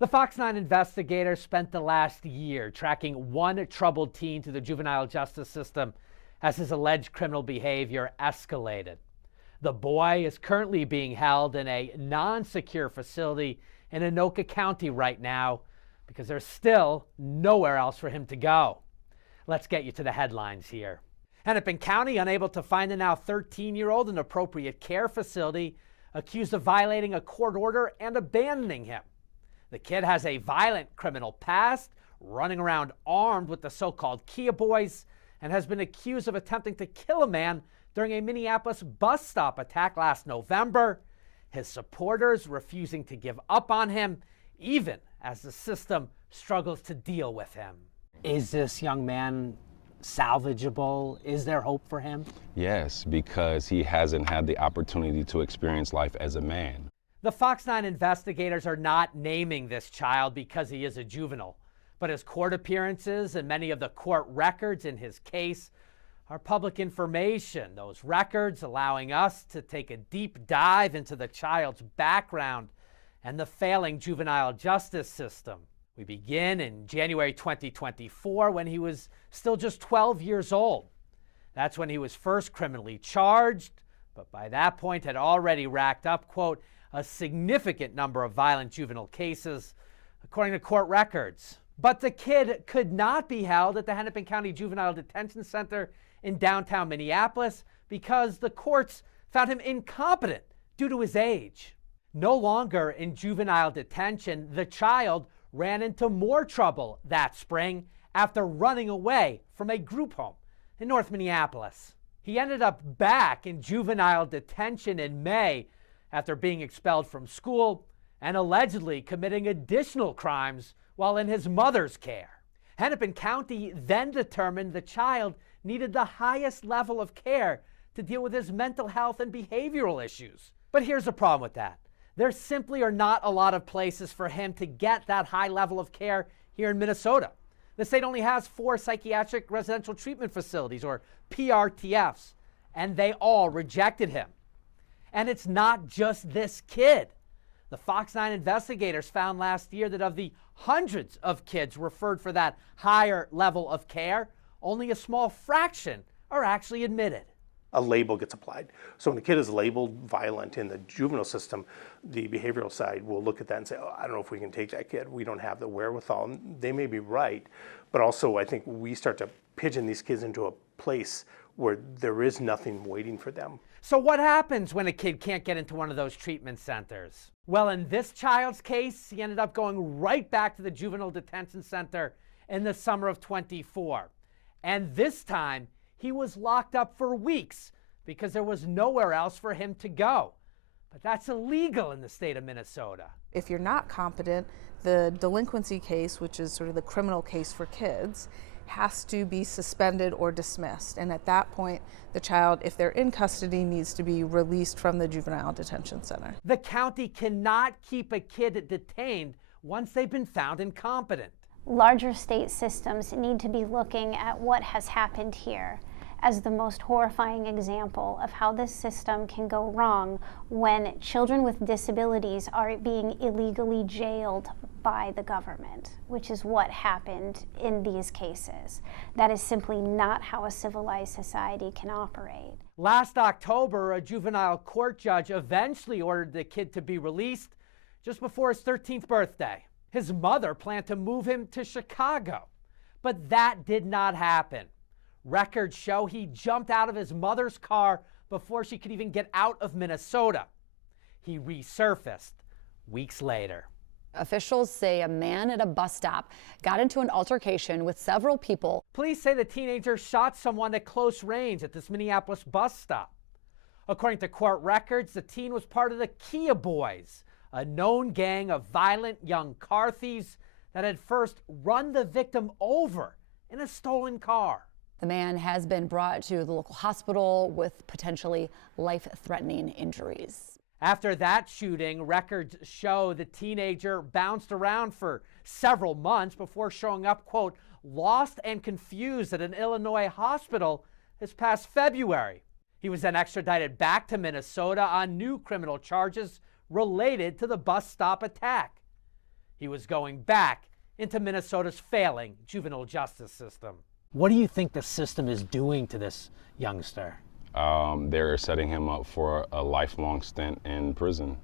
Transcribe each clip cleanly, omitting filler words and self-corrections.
The Fox 9 investigators spent the last year tracking one troubled teen through the juvenile justice system as his alleged criminal behavior escalated. The boy is currently being held in a non-secure facility in Hennepin County right now because there's still nowhere else for him to go. Let's get you to the headlines here. Hennepin County unable to find the now 13-year-old in appropriate care facility, accused of violating a court order and abandoning him. The kid has a violent criminal past, running around armed with the so-called Kia Boys, and has been accused of attempting to kill a man during a Minneapolis bus stop attack last November. His supporters refusing to give up on him, even as the system struggles to deal with him. Is this young man salvageable? Is there hope for him? Yes, because he hasn't had the opportunity to experience life as a man. The Fox 9 investigators are not naming this child because he is a juvenile, but his court appearances and many of the court records in his case are public information. Those records allowing us to take a deep dive into the child's background and the failing juvenile justice system. We begin in January 2024 when he was still just 12 years old. That's when he was first criminally charged, but by that point had already racked up, quote, a significant number of violent juvenile cases, according to court records. But the kid could not be held at the Hennepin County Juvenile Detention Center in downtown Minneapolis because the courts found him incompetent due to his age. No longer in juvenile detention, the child ran into more trouble that spring after running away from a group home in North Minneapolis. He ended up back in juvenile detention in May after being expelled from school and allegedly committing additional crimes while in his mother's care. Hennepin County then determined the child needed the highest level of care to deal with his mental health and behavioral issues. But here's the problem with that. There simply are not a lot of places for him to get that high level of care here in Minnesota. The state only has 4 psychiatric residential treatment facilities, or PRTFs, and they all rejected him. And it's not just this kid. The Fox 9 investigators found last year that of the hundreds of kids referred for that higher level of care, only a small fraction are actually admitted. A label gets applied. So when a kid is labeled violent in the juvenile system, the behavioral side will look at that and say, oh, I don't know if we can take that kid. We don't have the wherewithal. And they may be right, but also I think we start to pigeon these kids into a place where there is nothing waiting for them. So what happens when a kid can't get into one of those treatment centers? Well, in this child's case, he ended up going right back to the juvenile detention center in the summer of 24. And this time, he was locked up for weeks because there was nowhere else for him to go. But that's illegal in the state of Minnesota. If you're not competent, the delinquency case, which is sort of the criminal case for kids, has to be suspended or dismissed. And at that point, the child, if they're in custody, needs to be released from the juvenile detention center. The county cannot keep a kid detained once they've been found incompetent. Larger state systems need to be looking at what has happened here as the most horrifying example of how this system can go wrong when children with disabilities are being illegally jailed by the government, which is what happened in these cases. That is simply not how a civilized society can operate. Last October, a juvenile court judge eventually ordered the kid to be released just before his 13th birthday. His mother planned to move him to Chicago, but that did not happen. Records show he jumped out of his mother's car before she could even get out of Minnesota. He resurfaced weeks later. Officials say a man at a bus stop got into an altercation with several people. Police say the teenager shot someone at close range at this Minneapolis bus stop. According to court records, the teen was part of the Kia Boys, a known gang of violent young car thieves that had first run the victim over in a stolen car. The man has been brought to the local hospital with potentially life-threatening injuries. After that shooting, records show the teenager bounced around for several months before showing up, quote, lost and confused at an Illinois hospital this past February. He was then extradited back to Minnesota on new criminal charges related to the bus stop attack. He was going back into Minnesota's failing juvenile justice system. What do you think the system is doing to this youngster? They're setting him up for a lifelong stint in prison.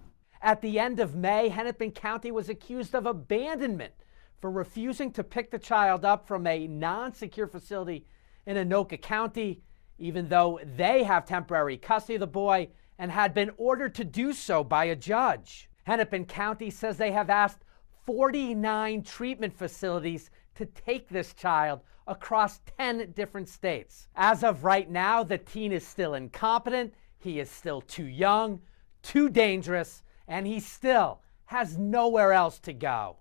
At the end of May, Hennepin County was accused of abandonment for refusing to pick the child up from a non-secure facility in Anoka County, even though they have temporary custody of the boy and had been ordered to do so by a judge. Hennepin County says they have asked 49 treatment facilities to take this child across 10 different states. As of right now, the teen is still incompetent, he is still too young, too dangerous, and he still has nowhere else to go.